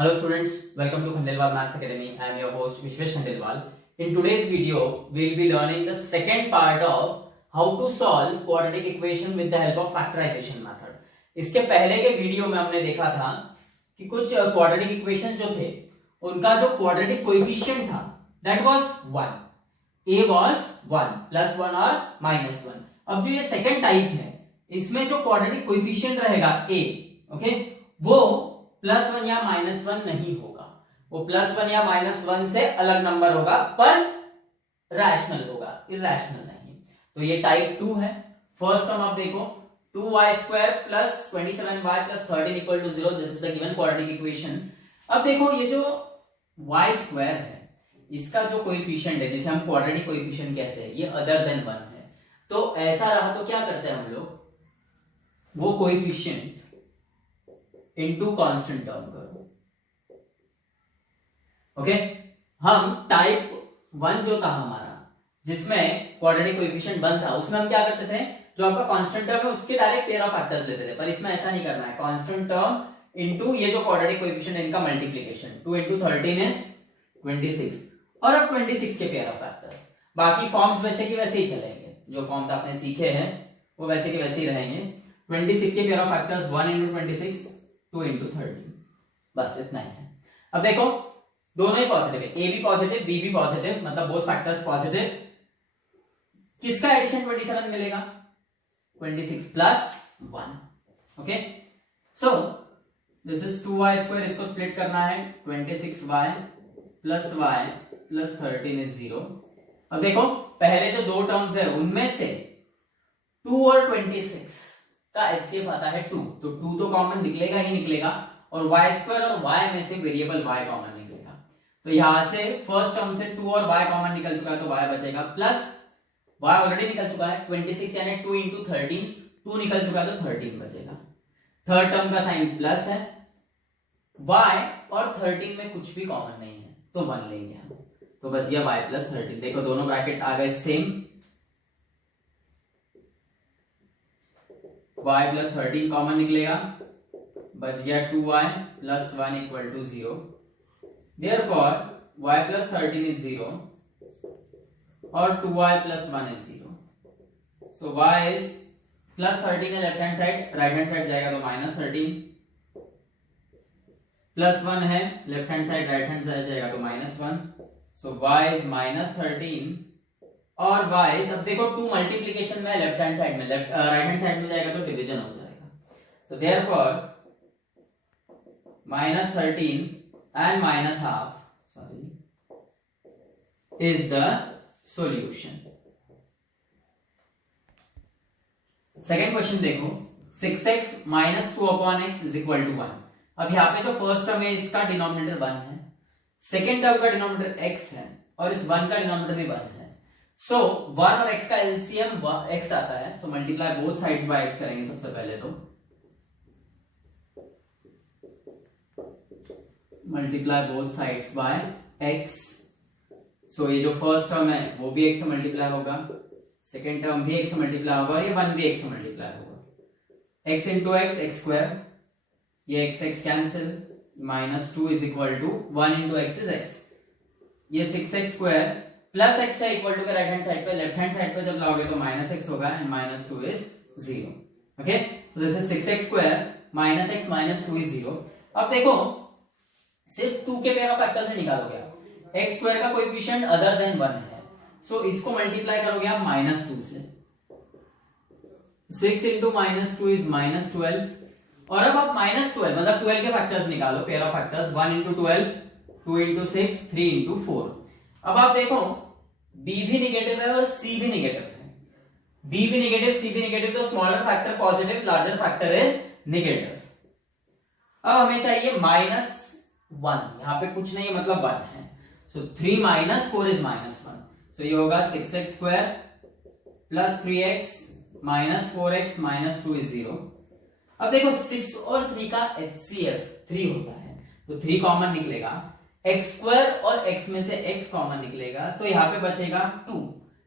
Hello students, welcome to Khandelwal Maths Academy. I am your host Vishwesh Khandelwal. In today's video, we will be learning the second part of how to solve quadratic equation with the help of factorization method. इसके पहले के video में हमने देखा था कि कुछ quadratic equations जो थे उनका जो quadratic coefficient था that was 1. A was 1 plus 1 और minus 1. अब जो ये second type है इसमें जो quadratic coefficient रहेगा A, okay, वो +1 या -1 नहीं होगा, वो +1 या -1 से अलग नंबर होगा पर रैशनल होगा, इरैशनल नहीं। तो ये टाइप 2 है। फर्स्ट सम आप देखो 2y² + 27y + 13 = 0, this is the given quadratic equation. अब देखो ये जो y² है इसका जो कोएफिशिएंट है जिसे हम क्वाड्रेटिक कोएफिशिएंट कहते हैं ये अदर देन 1 है। तो ऐसा रहा तो क्या करते हैं हम लोग, वो कोएफिशिएंट इनटू कांस्टेंट टर्म करो। ओके, हम टाइप 1 जो था हमारा जिसमें क्वाड्रेटिक कोएफिशिएंट 1 था उसमें हम क्या करते थे, जो आपका कांस्टेंट टर्म है उसके डायरेक्ट पेयर ऑफ फैक्टर्स लेते थे, पर इसमें ऐसा नहीं करना है। कांस्टेंट टर्म इनटू ये जो क्वाड्रेटिक कोएफिशिएंट है इनका मल्टीप्लिकेशन, 2 × 13 इज 26 और अब 26 के पेयर ऑफ फैक्टर्स। बाकी फॉर्म्स वैसे के वैसे ही चलेंगे, जो फॉर्म्स आपने सीखे हैं वो वैसे के वैसे ही रहेंगे। 26 के पेयर ऑफ फैक्टर्स 1 × 26 2 × 13, बस इतना ही है। अब देखो दोनों ही पॉजिटिव है, ए भी पॉजिटिव बी भी पॉजिटिव, मतलब बोथ फैक्टर्स पॉजिटिव। किसका एडिशन 27 मिलेगा, 26 + 1। Okay, so this is 2y², इसको स्प्लिट करना है 26y + y + 13 इज 0। अब देखो पहले जो दो टर्म्स है उनमें से 2 और 26 का एचसीएफ आता है 2, तो 2 तो कॉमन निकलेगा ही निकलेगा और y² और y में से वेरिएबल y कॉमन निकलेगा। तो यहां से फर्स्ट टर्म से 2 और y कॉमन निकल चुका है तो y बचेगा, प्लस y ऑलरेडी निकल चुका है 26 यानी 2 × 13, 2 निकल चुका है तो 13 बचेगा। थर्ड टर्म का साइन प्लस है, y और 13 में कुछ भी कॉमन नहीं है तो 1 लेंगे हम, तो बच गया y + 13। देखो दोनों ब्रैकेट आ गए सेम, y + 13 कॉमन निकलेगा, बच गया 2y + 1 = 0। Therefore y + 13 is 0 और 2y + 1 is 0। So y is +13 है left hand side, right hand side जाएगा तो -13, +1 है left hand side, right hand side जाएगा तो -1। So y is -13 और y, अब देखो 2 मल्टीप्लिकेशन में लेफ्ट हैंड साइड में, राइट हैंड साइड में जाएगा तो डिवीजन हो जाएगा। So therefore -13 and -12 is the solution। Second question देखो 6x - 2/x = 1। अब यहाँ पे जो फर्स्ट टर्म है इसका डिनोमिनेटर 1 है, सेकेंड टर्म का डिनोमिनेटर x है और इस 1 का डिनोमिनेटर भी 1 है। सो 1 और x का एलसीएम x आता है, so multiply both sides bye x करेंगे सबसे पहले, तो multiply both sides bye x। सो ये जो फर्स्ट टर्म है वो भी x से मल्टीप्लाई होगा, सेकेंड टर्म भी x से मल्टीप्लाई होगा और ये 1 भी x से मल्टीप्लाई होगा। x × x x², ये x cancel, -2 = 1 × x is x, ये 6x² प्लस x है इक्वल टू के राइट हैंड साइड पे, लेफ्ट हैंड साइड पे जब लाओगे तो -x होगा and -2 is 0। Okay, so this is 6x² -x -2 is 0। अब देखो सिर्फ 2 के पेयर ऑफ फैक्टर्स से निकालोगे आप, x² का कोएफिशिएंट अदर देन 1 है, सो इसको मल्टीप्लाई करोगे आप -2 से, 6 × -2 is -12 और अब आप -12 मतलब 12 के फैक्टर्स निकालो, पेयर ऑफ फैक्टर्स 1 × 12, 2 × 6, 3 × 4। अब आप देखो b भी निगेटिव है और c भी निगेटिव है, b भी निगेटिव c भी निगेटिव, तो smaller factor positive, larger factor is negative. अब हमें चाहिए -1, यहाँ पे कुछ नहीं मतलब 1 है, सो 3 - 4 is -1, सो ये होगा 6x² + 3x - 4x -2 is 0। अब देखो 6 और 3 का HCF 3 होता है तो 3 कॉमन निकलेगा, x² और x में से x कॉमन निकलेगा तो यहाँ पे बचेगा 2,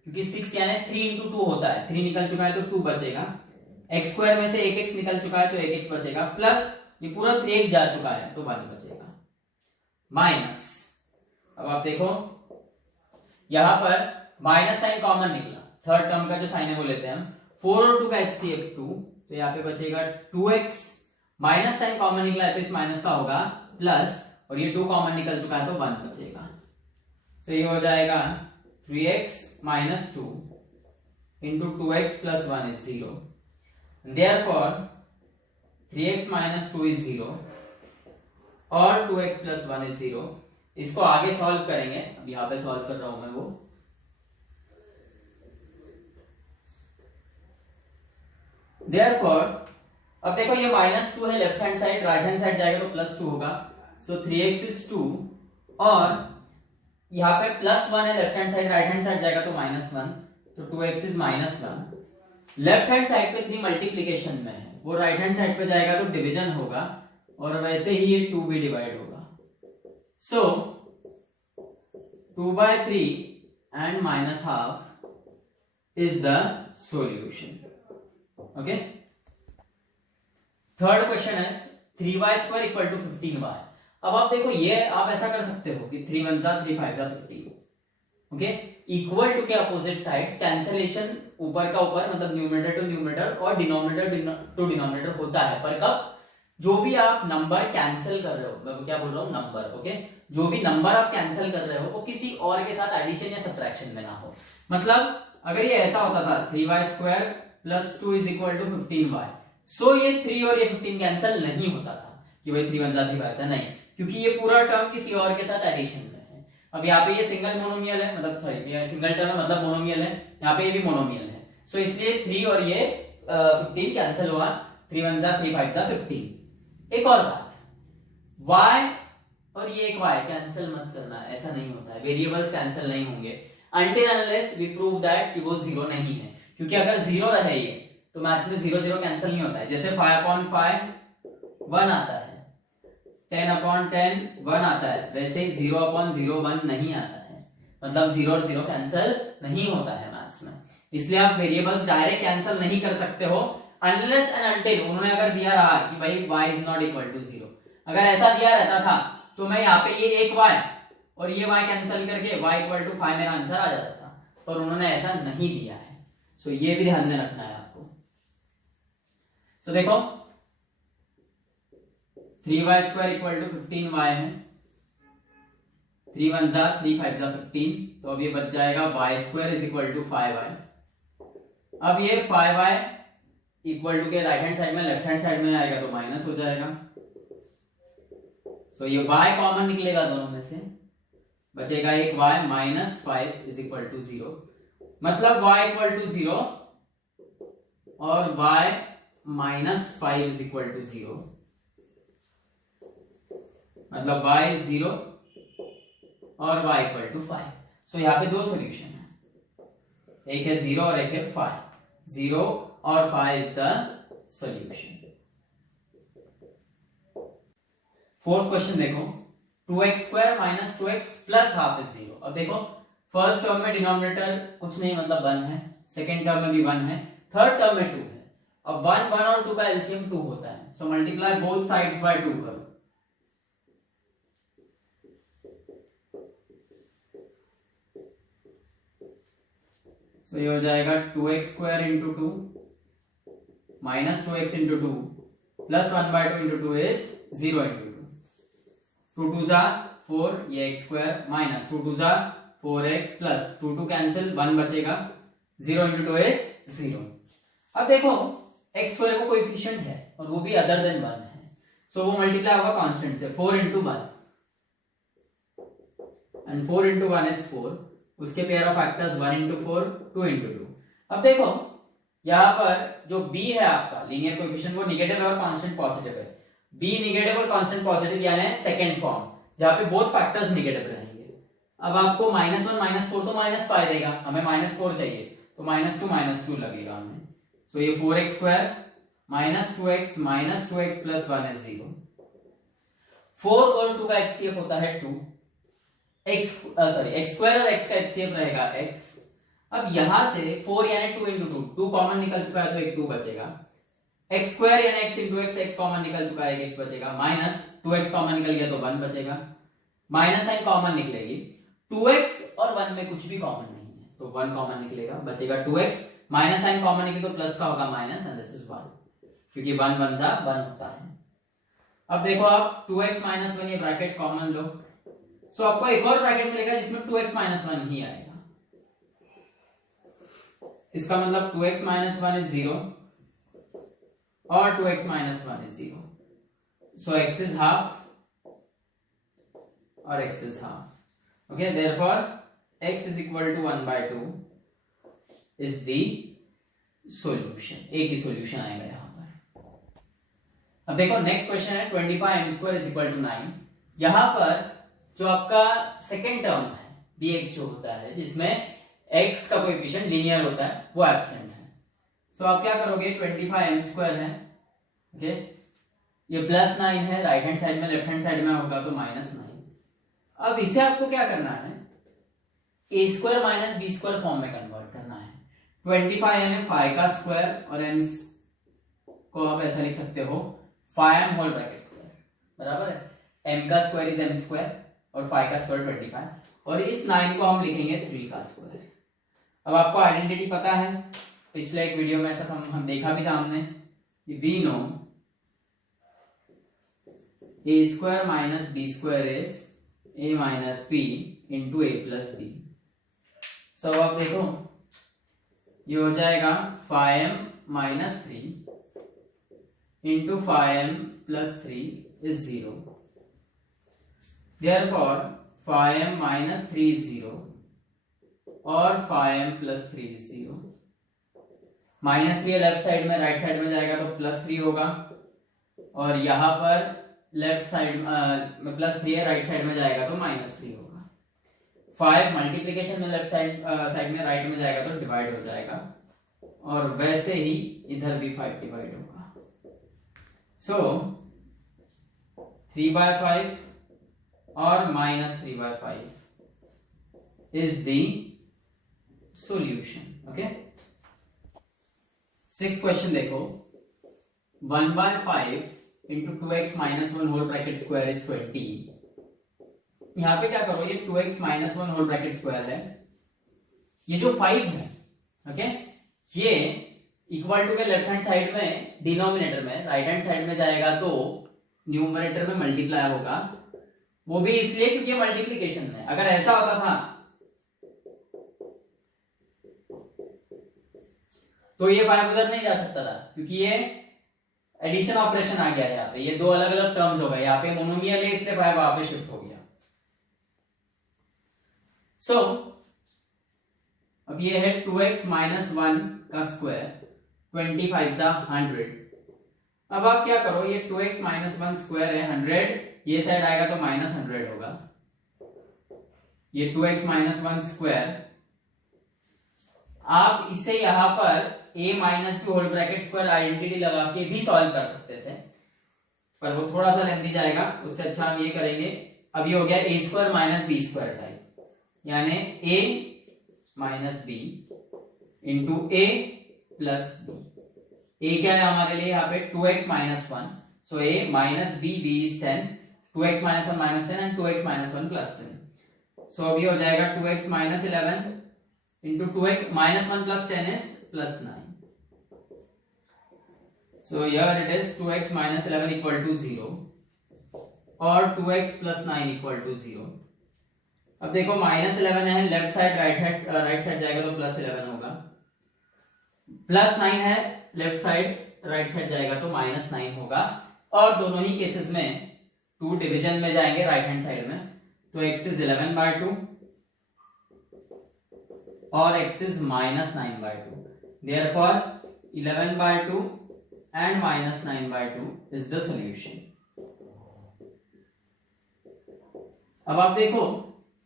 क्योंकि 6 यानी 3 × 2 होता है, 3 निकल चुका है तो 2 बचेगा, x² में से 1x निकल चुका है तो 1x बचेगा, प्लस ये पूरा 3x जा चुका है तो 1 बचेगा। माइनस, अब आप देखो यहां पर माइनस साइन कॉमन निकला, थर्ड टर्म का जो साइन है वो लेते हैं हम, 4 और 2 का HCF2, तो यहाँ पे बचेगा 2x, माइनस साइन कॉमन निकला है तो इस माइनस का होगा प्लस, और ये 2 कॉमन निकल चुका है तो 1 बचेगा। तो ये हो जाएगा 3x minus 2 into 2x plus 1 is 0. Therefore 3x minus 2 is 0 और 2x plus 1 is 0। इसको आगे सॉल्व करेंगे, अब यहां पे सॉल्व कर रहा हूं मैं वो। Therefore अब देखो ये -2 है left hand side, right hand side जाएगा तो +2 होगा, सो 3x is 2 और यहाँ पे +1 है left hand side, right hand side जाएगा तो -1, तो 2x is -1। Left hand side पे 3 मल्टीप्लिकेशन में है, वो राइट हैंड साइड पे जाएगा तो डिवीजन होगा और वैसे ही ये 2 भी डिवाइड होगा, सो 2/3 and -half is the solution। Okay, third question है 3y² इक्वल टू 15y। अब आप देखो ये आप ऐसा कर सकते हो कि 3 1 3 5 15, ओके, इक्वल टू के अपोजिट साइड्स, कैंसिलेशन ऊपर का ऊपर मतलब न्यूमरेटर टू न्यूमरेटर और डिनोमिनेटर टू डिनोमिनेटर होता है, पर कब, जो भी आप नंबर कैंसिल कर रहे हो, मैं क्या बोल रहा हूं नंबर, ओके, जो भी नंबर आप कैंसिल कर रहे हो वो किसी और के साथ एडिशन या सब्ट्रैक्शन में ना हो। मतलब अगर ये ऐसा होता था 3y² + 2 = 15y, सो ये 3 और ये 15 कैंसिल नहीं होता था कि भाई 3 1 3 5 नहीं, क्योंकि ये पूरा टर्म किसी और के साथ एडिशन में है। अब यहाँ पे ये सिंगल मोनोमियल है, मतलब सॉरी ये सिंगल टर्म है मतलब मोनोमियल है, यहाँ पे ये भी मोनोमियल है, सो इसलिए 3 और ये 15 कैंसिल हुआ, 3 1 3 5 15। एक और बात, y और ये एक y कैंसिल मत करना, ऐसा नहीं होता है, वेरिएबल्स कैंसिल नहीं होंगे until unless we prove that कि वो 0 नहीं है, क्योंकि अगर 0 रहे ये तो मैथ्स में 0 0 कैंसिल नहीं होता है। जैसे 5/5 1 आता है, 10/10 1 आता है, वैसे ही 0/0 1 नहीं आता है, मतलब 0 और 0 कैंसिल नहीं होता है मैथ्स में। इसलिए आप वेरिएबल्स डायरेक्ट कैंसिल नहीं कर सकते हो अनलेस एंड अनटिल उन्होंने अगर दिया रहा कि भाई y is not equal to 0, अगर ऐसा दिया रहता था तो मैं यहाँ पे ये एक y और ये y कैंसिल करके y equal to 5 मेरा आंसर आ जाता था, पर उन्होंने ऐसा नहीं दिया है, सो ये भी ध्यान में रखना है आपको। सो देखो 3y² = 15y है, 3 1 3 5 15, तो अब ये बच जाएगा y² = 5y। अब ये 5y इक्वल टू के राइट हैंड साइड में लेफ्ट हैंड साइड में आएगा तो माइनस हो जाएगा, सो ये y कॉमन निकलेगा दोनों में से, बचेगा एक y -5 = 0, मतलब y = 0 और y -5 = 0, मतलब y 0 और y = 5। सो यहाँ पे दो सॉल्यूशन है, एक है 0 और एक है 5, 0 और 5 is the solution। Fourth question देखो, 2x² - 2x + ½ is 0। अब देखो फर्स्ट टर्म में डिनोमिनेटर कुछ नहीं मतलब 1 है, सेकेंड टर्म में भी 1 है, थर्ड टर्म में 2 है। अब 1 1 और 2 का एलसीएम 2 होता है, so multiply both sides bye 2 करो, सो ये हो जाएगा 2x² × 2 -2x × 2 + 1/2 × 2 is 0 × 2, 2 2 4, ये x² - 2 2 4x + 2 2 कैंसिल, 1 बचेगा, 0 × 2 is 0। अब देखो x² को कोएफिशिएंट है और वो भी अदर देन 1 है, सो वो मल्टीप्लाई होगा कांस्टेंट से, 4 × 1 एंड 4 × 1 is 4, उसके पेयर ऑफ फैक्टर्स 1 × 4 2 × 2। अब देखो यहाँ पर जो b है आपका लीनियर कोएफिशिएंट वो नेगेटिव है और कांस्टेंट पॉजिटिव है, b नेगेटिव और कांस्टेंट पॉजिटिव यानी सेकंड फॉर्म जहाँ पे बोथ फैक्टर्स नेगेटिव रहेंगे। अब आपको -1 -4 तो -5 देगा, हमें -4 चाहिए तो -2 -2 लगेगा हमें, तो ये 4x² - 2x - 2x + 1 is 0। 4 और 2 का HCF होता है 2, x² और x का HCF रहेगा x। अब यहां से 4 यानी 2 × 2, 2 कॉमन निकल चुका है तो एक 2 बचेगा, x² यानी x × x, x कॉमन निकल चुका है एक x बचेगा, -2x कॉमन निकल गया तो 1 बचेगा, माइनस साइन कॉमन निकलेगी, 2x और 1 में कुछ भी कॉमन नहीं है तो 1 कॉमन निकलेगा, बचेगा 2x, माइनस साइन कॉमन निकले तो प्लस का होगा माइनस एंड दिस इज 1, क्योंकि 1 1 जा 1 होता है। अब देखो आप 2x माइनस 1 ये ब्रैकेट कॉमन लो, सो आपको एक और ब्रैकेट मिलेगा जिसमें 2x माइनस 1 ही आएगा, इसका मतलब 2x माइनस 1 इज 0 और 2x minus 1 is 0, so x is half और x is half. Okay, therefore x is equal to 1/2 is the solution. एक ही solution आएगा यहाँ पर। अब देखो नेक्स्ट क्वेश्चन है 25m² is equal to 9। यहाँ पर जो आपका सेकेंड टर्म है dx जो होता है जिसमें x का कोएफिशिएंट लीनियर होता है वो एब्सेंट है, सो आप क्या करोगे 25m² है, ओके, ये +9 है, राइट हैंड साइड में लेफ्ट हैंड साइड में होगा तो -9। अब इसे आपको क्या करना है a² माइनस b² फॉर्म में कन्वर्ट करना है। 25 यानी 5 का स्क्वायर और m को आप ऐसा लिख सकते हो 5m होल ब्रैकेट स्क्वायर, बराबर है, m का स्क्वायर इज m² और 5 का स्क्वायर 25 और इस 9 को हम लिखेंगे 3 का स्क्वायर। अब आपको आइडेंटिटी पता है, पिछले एक वीडियो में ऐसा हम देखा भी था हमने, we know a² minus b² is a minus b into a plus b। So अब देखो ये हो जाएगा 5m minus 3 into 5m plus 3 is 0, therefore 5m minus 3 is 0 और 5m plus 3 is 0। -3 left side में, राइट साइड में जाएगा तो +3 होगा और यहां पर लेफ्ट साइड में +3 है, राइट साइड में जाएगा तो -3 होगा। 5 मल्टीप्लिकेशन में लेफ्ट साइड में, राइट में जाएगा तो डिवाइड हो जाएगा और वैसे ही इधर भी 5 डिवाइड होगा, सो 3/5 और -3/5 is the solution. Okay, 6th question देखो 1/5 into 2x minus 1 whole bracket square is 20। यहाँ पे क्या करो, ये 2x minus 1 whole bracket square है, ये जो 5 है, ओके, ये इक्वल टू के लेफ्ट हैंड साइड में डिनोमिनेटर में, राइट हैंड साइड में जाएगा तो न्यूमरेटर में मल्टीप्लाई होगा, वो भी इसलिए क्योंकि ये मल्टीप्लिकेशन है। अगर ऐसा होता था तो ये 5 उधर नहीं जा सकता था, क्योंकि ये एडिशन ऑपरेशन आ गया है यहाँ पे, ये दो अलग अलग टर्म्स हो गए, यहाँ पे मोनोमियल है इसलिए 5 वहां पे शिफ्ट हो गया। सो अब ये है 2x माइनस 1 का स्क्वायर, 25 सा 100। अब आप क्या करो, ये 2x माइनस 1 स्क्वायर है 100, ये साइड आएगा तो -100 होगा, ये 2x माइनस 1 स्क्वायर, आप इसे यहां पर a minus b whole bracket square identity लगा के भी सॉल्व कर सकते थे, पर वो थोड़ा सा लेंथी जाएगा, उससे अच्छा हम ये करेंगे। अब ये हो गया a² माइनस b² टाइप, यानी a minus b into a plus b। a क्या है हमारे लिए यहाँ पे 2x minus 1, so a minus b, b is 10, 2x minus 1 minus 10 and 2x minus 1 plus 10। सो अब ये हो जाएगा 2x minus 11 into 2x minus 1 plus 10 is plus 9। So here it is 2x minus 11 equal to 0 और 2x plus 9 equal to 0। अब देखो -11 है, left side right side जाएगा तो +11 होगा, +9 है, लेफ्ट साइड राइट साइड जाएगा तो -9 होगा, और दोनों ही केसेस में 2 डिवीजन में जाएंगे राइट हैंड साइड में, तो x इज 11/2 और x is -9/2, therefore 11/2 and -9/2 is the solution। अब आप देखो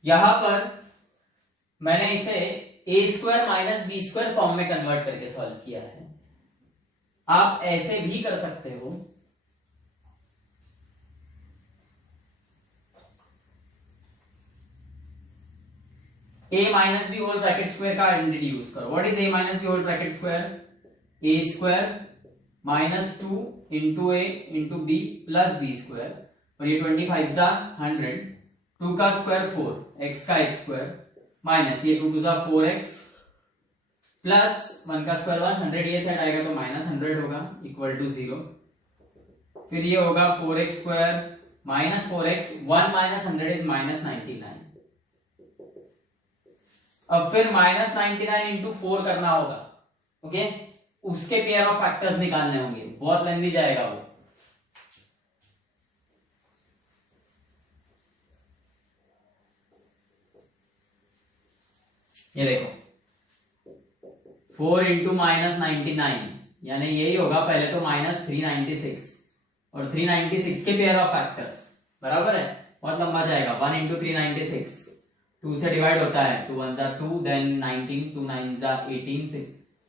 यहां पर मैंने इसे a² माइनस b² फॉर्म में कन्वर्ट करके सॉल्व किया है, आप ऐसे भी कर सकते हो। a minus B whole bracket square का आइडेंटिटी यूज करो। What is a minus B whole bracket square? a² minus 2 into a into b plus b² और ये 25 सा 100 2 का स्क्वायर 4, x का x स्क्वायर माइनस ये 2 टू जा 4x प्लस 1 का स्क्वायर 100, ये साइड आएगा तो माइनस 100 होगा इक्वल टू 0। फिर ये होगा 4x square minus 4x, 1 minus 100 is minus 99। अब फिर माइनस 99 इंटू 4 करना होगा, ओके। उसके पेयर ऑफ फैक्टर्स निकालने होंगे, बहुत लेंदी जाएगा वो। ये देखो 4 इंटू माइनस 99 यानी यही होगा, पहले तो माइनस 396 और 396 के पेयर ऑफ फैक्टर्स बराबर है, बहुत लंबा जाएगा। 1 इंटू 396 2 से डिवाइड होता है, 2 1 जा 2, देन 19, 2 9 जा 18, 6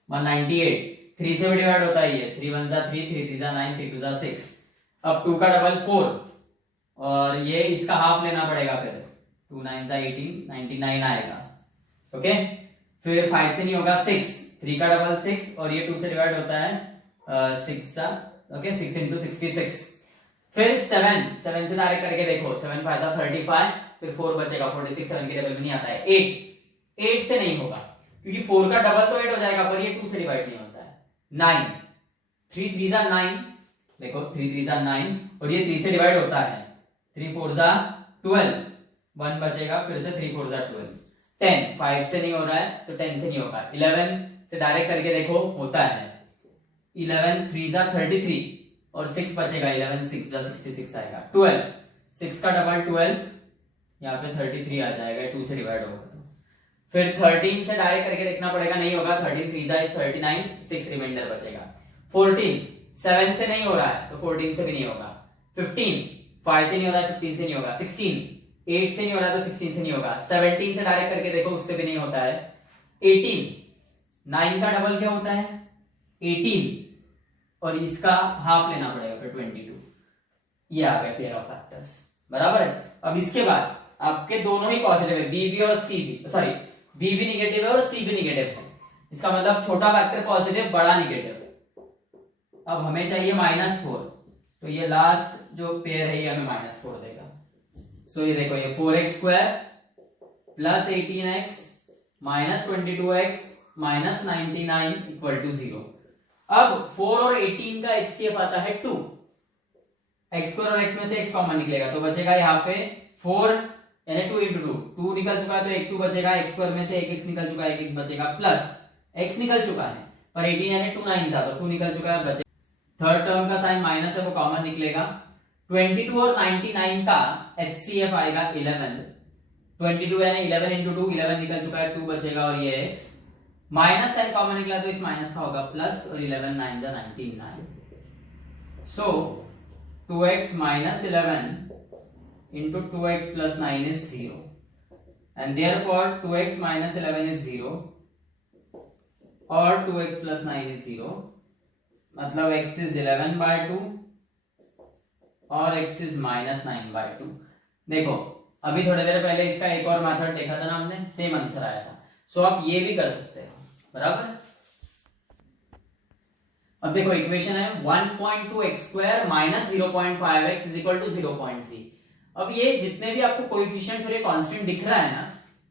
198, 3 से भी डिवाइड होता है ये, 3 1 जा 3, 3 3 जा 9, 3 2 जा 6। अब 2 का डबल 4 और ये इसका हाफ लेना पड़ेगा, फिर 2 9 जा 18, 99 आएगा, ओके। फिर 5 से नहीं होगा 6, 3 का डबल 6 और ये 2 से डिवाइड होता है 6 सा, ओके, 6 इंटू 66। फिर 7 से डायरेक्ट करके देखो, 7 5 जा 35, फिर 4 बचेगा 46, 7 के टेबल में नहीं आता है। 8 से नहीं होगा क्योंकि 4 का डबल तो 8 हो जाएगा, पर ये 2 से डिवाइड नहीं होता है। 9 3 3 जा 9, देखो 3 3 जा 9 और ये 3 से डिवाइड होता है, 3 4 जा 12, 1 बचेगा, फिर से 3 4 जा 12। 10 5 से नहीं हो रहा है तो 10 से नहीं होगा। 11 से डायरेक्ट करके देखो, होता है 11 3 जा 33 और 6 बचेगा, 11 6 जा 66 आएगा। 12 6 का डबल 12, यहाँ पे 33 आ जाएगा, 2 से डिवाइड होगा तो। फिर 13 से डायरेक्ट करके देखना पड़ेगा, नहीं होगा, 13 3 जा 39, 6 रिमाइंडर बचेगा। 14 7 से नहीं हो रहा है तो 14 से भी नहीं होगा। 15 5 से नहीं हो रहा है, 15 से नहीं होगा। 16 8 से नहीं हो रहा है तो 16 से नहीं होगा। 17 से डायरेक्ट करके देखो, उससे भी नहीं होता है। 18 9 का डबल क्या होता है 18 और इसका हाफ लेना पड़ेगा, फिर 22। ये आ गया पेयर ऑफ फैक्टर्स, बराबर है। अब इसके बाद आपके दोनों ही पॉजिटिव है, बी भी और सी भी, सॉरी बी भी निगेटिव है और सी भी निगेटिव है। इसका मतलब छोटा फैक्टर पॉजिटिव, बड़ा निगेटिव। अब हमें चाहिए -4, तो ये लास्ट जो पेयर है ये हमें -4 देगा। सो ये देखो, ये 4x square plus 18x minus 22x minus 99 equal to 0। अब 4 और 18 का HCF आता है 2, x स्क्वायर और x में से x कॉमन निकलेगा तो बचेगा यहाँ पे 4 यानी 2 इंटू 2 निकल चुका है तो एक 2 बचेगा, x स्क्वायर में से एक x निकल चुका है, एक x बचेगा, प्लस x निकल चुका है पर 18 यानी 2 9 था तो 2 निकल चुका है, बचे थर्ड टर्म का साइन माइनस है वो कॉमन निकलेगा। 22 और 99 का HCF आएगा 11, 22 यानी 11 इंटू 2, 11 निकल चुका है, 2 बचेगा और ये x माइनस साइन कॉमन निकला तो इस माइनस का होगा प्लस, और 11 9 जा 99। सो 2x minus 11 into 2x plus 9 is 0 and therefore 2x minus 11 is 0 और 2x plus 9 is 0, मतलब x is 11/2 और x is -9/2। देखो अभी थोड़ी देर पहले इसका एक और मेथड देखा था ना हमने, सेम आंसर आया था। सो आप ये भी कर सकते हो, बराबर। अब देखो इक्वेशन है 1.2x square minus 0.5x is equal to 0.3। अब ये जितने भी आपको कोएफिशिएंट्स और ये कांस्टेंट दिख रहा है ना,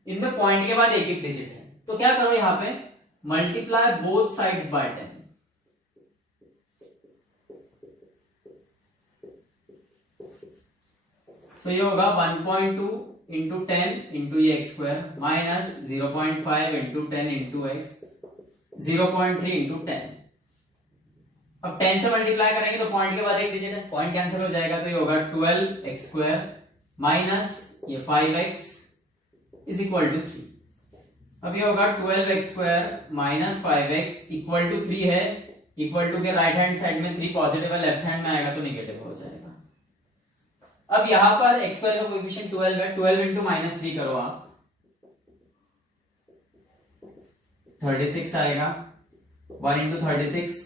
इनमें पॉइंट के बाद एक एक डिजिट है, तो क्या करो यहाँ पे मल्टीप्लाई बोथ साइड्स बाय 10। सो ये होगा 1.2 इंटू 10 इंटू ये x square minus 0.5 into 10 into x 0.3 into 10। अब 10 से मल्टीप्लाई करेंगे तो पॉइंट के बाद एक डिजिट है, पॉइंट कैंसिल हो जाएगा तो ये होगा 12x स्क्वायर माइनस ये 5x इज इक्वल टू 3। अब ये होगा 12x square minus 5x equal to 3 है, इक्वल टू के राइट हैंड साइड में 3 पॉजिटिव है, लेफ्ट हैंड में आएगा तो नेगेटिव हो जाएगा। अब यहां पर x स्क्वायर का कोएफिशिएंट 12 है, 12 इंटू -3 करो आप 36 आएगा, 1 इंटू 36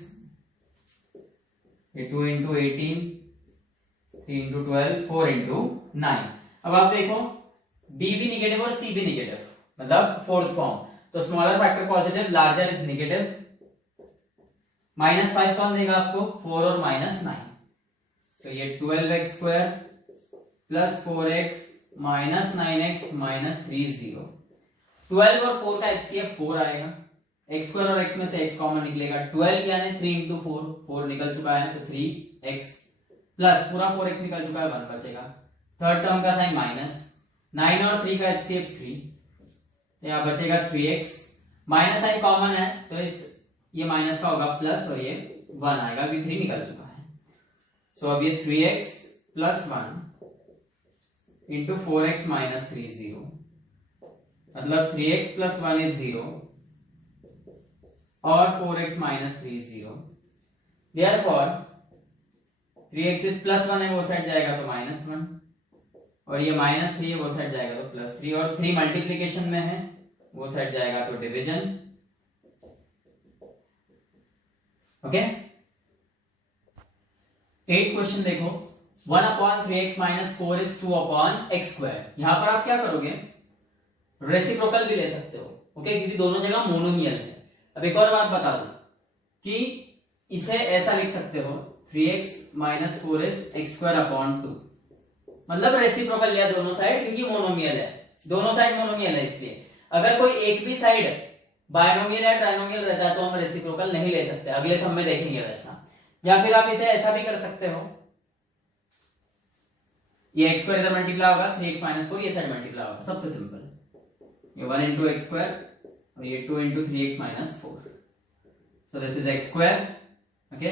ये 2 इंटू 18 3 इंटू 12 4 इंटू 9। अब आप देखो b भी निगेटिव और c भी निगेटिव, मतलब फोर्थ फॉर्म, तो smaller factor positive larger is negative. -5 कौन देगा आपको 4 और -9, तो ये 12x square plus 4x minus 9x minus 3 0। 12 और 4 का एचसीएफ 4 आएगा, एक्स स्क्वायर और एक्स में से एक्स कॉमन निकलेगा, 12 यानी 3 इंटू 4, 4 निकल चुका है तो 3x प्लस पूरा 4x निकल चुका है, 1 बचेगा। थर्ड टर्म का साइन माइनस, 9 और 3 का एचसीएफ 3, तो यहाँ बचेगा 3x, माइनस साइन कॉमन है तो इस ये माइनस का होगा प्लस और ये 1 आएगा, अभी 3 निकल चुका है। सो अब ये 3x plus 1 into 4x minus 3 0, मतलब 3x प्लस 1 इज 0 और 4x minus 3 0। Therefore 3x is plus 1 है, वो साइड जाएगा तो माइनस 1, और ये माइनस 3 है, वो साइड जाएगा तो प्लस 3, और 3 मल्टीप्लीकेशन में है, वो साइड जाएगा तो डिवीजन। ओके, 8 क्वेश्चन देखो, 1 upon 3x minus 4 is 2 upon x square. यहां पर आप क्या करोगे, रेसिप्रोकल भी ले सकते हो, ओके, क्योंकि दोनों जगह मोनोमियल है। अब एक और बात बता दूं कि इसे ऐसा लिख सकते हो 3x minus 4 is X square upon 2, मतलब रेसिप्रोकल लिया दोनों साइड, क्योंकि मोनोमियल है, दोनों साइड मोनोमियल है, इसलिए अगर कोई एक भी साइड बायनोमियल या ट्राइनोमियल रहता है तो हम रेसिप्रोकल नहीं ले सकते, अगले सब में देखेंगे वैसा। या फिर आप इसे ऐसा भी कर सकते हो, ये एक्स स्क्वायर इधर मल्टीप्लाई होगा, 3x माइनस 4 ये साइड मल्टीप्लाई होगा, सबसे सिंपल, ये 1 इंटू एक्स स्क्वायर और ये 2 into 3x minus 4, so this is X square, okay,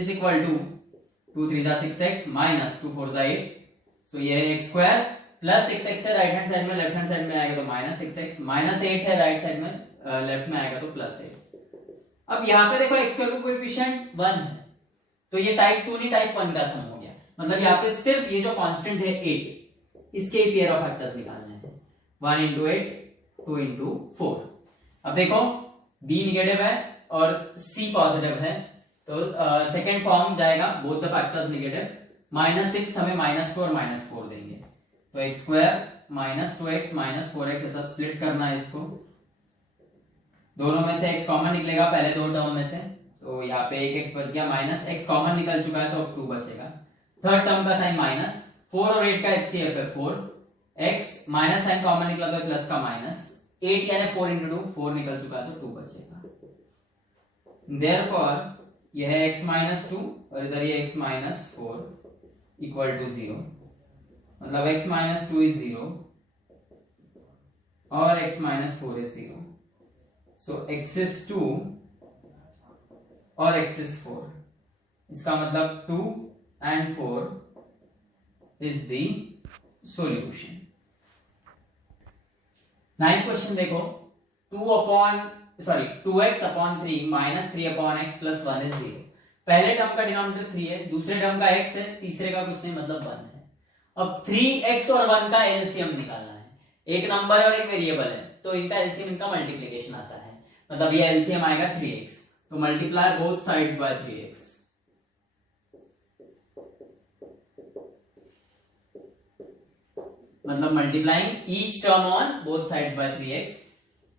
is equal to 2 3 जा 6x माइनस 2 4 जा 8, सो ये है एक्स स्क्वायर प्लस 6x है राइट हैंड साइड में, लेफ्ट हैंड साइड में आएगा तो माइनस 6x, माइनस 8 है राइट साइड में, लेफ्ट में आएगा तो प्लस 8। अब यहाँ पे देखो एक्स स्क्वायर का कोएफिशिएंट 1 है, तो ये टाइप 2 नहीं टाइप 1 का सम हो गया, मतलब यहाँ पे सिर्फ ये जो कांस्टेंट है 8, इसके पेयर ऑफ फैक्टर्स निकालने हैं, 1 इंटू 8 2 इंटू 4। अब देखो b निगेटिव है और c पॉजिटिव है, तो सेकेंड फॉर्म जाएगा, बोथ द फैक्टर्स निगेटिव, -6 हमें -2 और -4 देंगे, तो x square minus 2x minus 4x, ऐसा स्प्लिट करना है इसको, दोनों में से x कॉमन निकलेगा पहले दो टर्म में से, तो यहाँ पे एक x बच गया, माइनस x कॉमन निकल चुका है तो अब 2 बचेगा। थर्ड टर्म का साइन माइनस, 4 और 8 का एचसीएफ है 4, x माइनस साइन कॉमन निकला तो प्लस का माइनस, 8 यानी 4 इंटू 2, 4 निकल चुका है तो 2 बचेगा। देयरफॉर यह है x माइनस 2 और इधर ये x माइनस 4 इक्वल टू 0, मतलब x माइनस 2 इज 0 और x minus 4 is 0, so x is 2 और x इज 4, इसका मतलब 2 and 4 is the solution। 9th question देखो, 2x upon 3 minus 3 upon x plus 1 is 0। पहले टर्म का डिनोमिनेटर 3 है, दूसरे टर्म का x है, तीसरे का कुछ नहीं मतलब 1 है। अब 3x और 1 का एलसीएम निकालना है, एक नंबर है और एक वेरिएबल है, तो इनका एलसीएम इनका मल्टीप्लिकेशन आता है, मतलब ये एलसीएम आएगा 3x, तो multiply both sides by 3x, मतलब multiplying each term on both sides by 3x,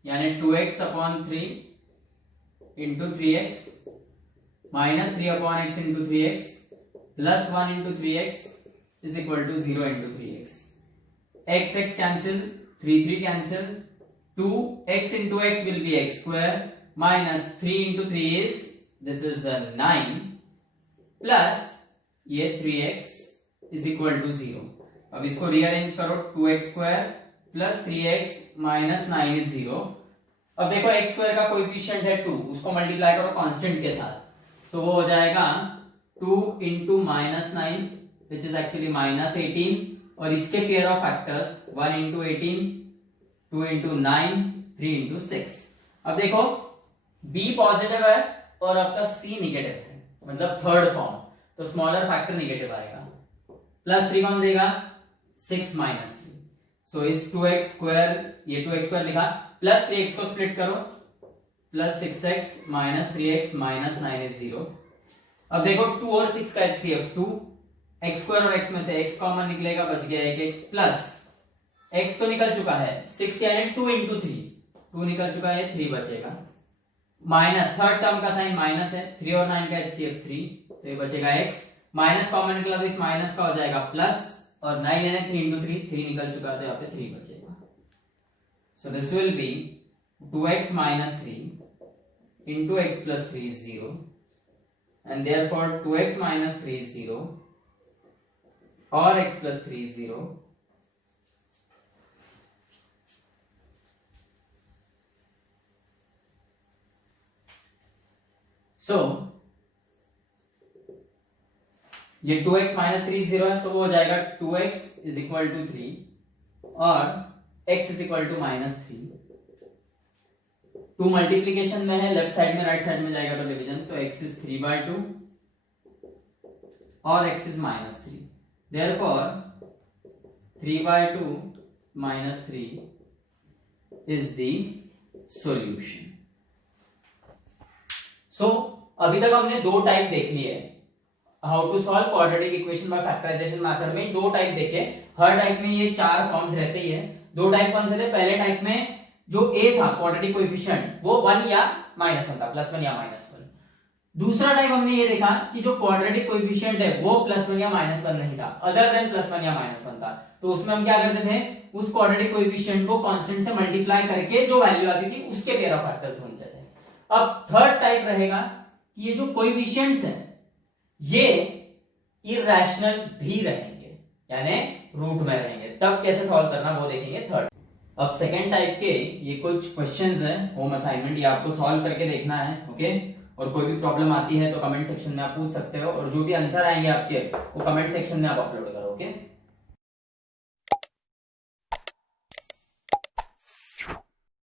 यानी 2x upon 3 into 3x minus 3 upon x into 3x plus 1 into 3x is equal to 0 into 3x, x x cancel, 3 3 cancel, 2x into x will be x square minus 3 into 3 is this is 9 plus ये 3x is equal to 0। अब इसको rearrange करो, 2x square plus 3x minus 9 is 0। अब देखो x square का coefficient है 2, उसको multiply करो कांस्टेंट के साथ, तो वो हो जाएगा 2 into minus 9 which is actually minus 18, और इसके pair of factors 1 into 18, 2 into 9, 3 into 6। अब देखो b पॉजिटिव है और आपका c निगेटिव है, मतलब थर्ड फॉर्म, तो स्मॉलर फैक्टर निगेटिव आएगा, प्लस 3 कौन देगा, 6 माइनस 3, सो इस 2x स्क्वायर, ये 2x स्क्वायर लिखा, प्लस 3x को स्प्लिट करो, plus 6x minus 3x minus 9 is 0। अब देखो 2 और 6 का एचसीएफ 2, x स्क्वायर और x में से x कॉमन निकलेगा, बच गया 1x, प्लस x तो निकल चुका है 6 यानी 2 इंटू 3, 2 निकल चुका है, 3 बचेगा, माइनस थर्ड टर्म का साइन माइनस है, 3 और 9 का एचसीएफ 3, तो ये बचेगा x, माइनस कॉमन निकला तो इस माइनस का हो जाएगा प्लस, और 9 यानी 3 into 3, 3 निकल चुका है तो यहाँ पे 3 बचेगा। So this will be 2x minus 3 into x plus 3 is 0 and therefore 2x minus 3 is 0 or x plus 3 is 0. So ये 2x माइनस 3 0 है तो वो हो जाएगा 2x इज इक्वल टू 3 और x is equal to minus 3। 2 multiplication में है, left side में राइट साइड में जाएगा तो डिवीजन, तो x इज 3/2 और x is minus 3। Therefore 3/2 minus 3 is the solution. So अभी तक हमने दो टाइप देख लिए, how to solve quadratic equation by factorization method में दो टाइप देखे। हर टाइप में ये 4 फॉर्म्स रहते ही है। दो टाइप कौन से थे? पहले टाइप में जो a था क्वाड्रेटिक कोएफिशिएंट वो 1 या -1 था, +1 या -1। दूसरा टाइप हमने ये देखा कि जो क्वाड्रेटिक कोएफिशिएंट है वो +1 या -1 नहीं था, अदर देन +1 या -1 था। तो उसमें हम क्या करते थे, उस क्वाड्रेटिक कोएफिशिएंट को कांस्टेंट से मल्टीप्लाई करके जो वैल्यू आती थी उसके पेयर ऑफ फैक्टर्स ढूंढते थे। अब थर्ड टाइप रहेगा कि ये जो कोएफिशिएंट्स हैं ये इरैशनल भी रहेंगे, यानी रूट में रहेंगे, तब कैसे सॉल्व करना वो देखेंगे थर्ड। अब सेकेंड टाइप के ये कुछ क्वेश्चंस हैं, होम असाइनमेंट, ये आपको सॉल्व करके देखना है, ओके। और कोई भी प्रॉब्लम आती है तो कमेंट सेक्शन में आप पूछ सकते हो, और जो भी आंसर आएंगे आपके वो कमेंट सेक्शन में आप अपलोड करो, ओके।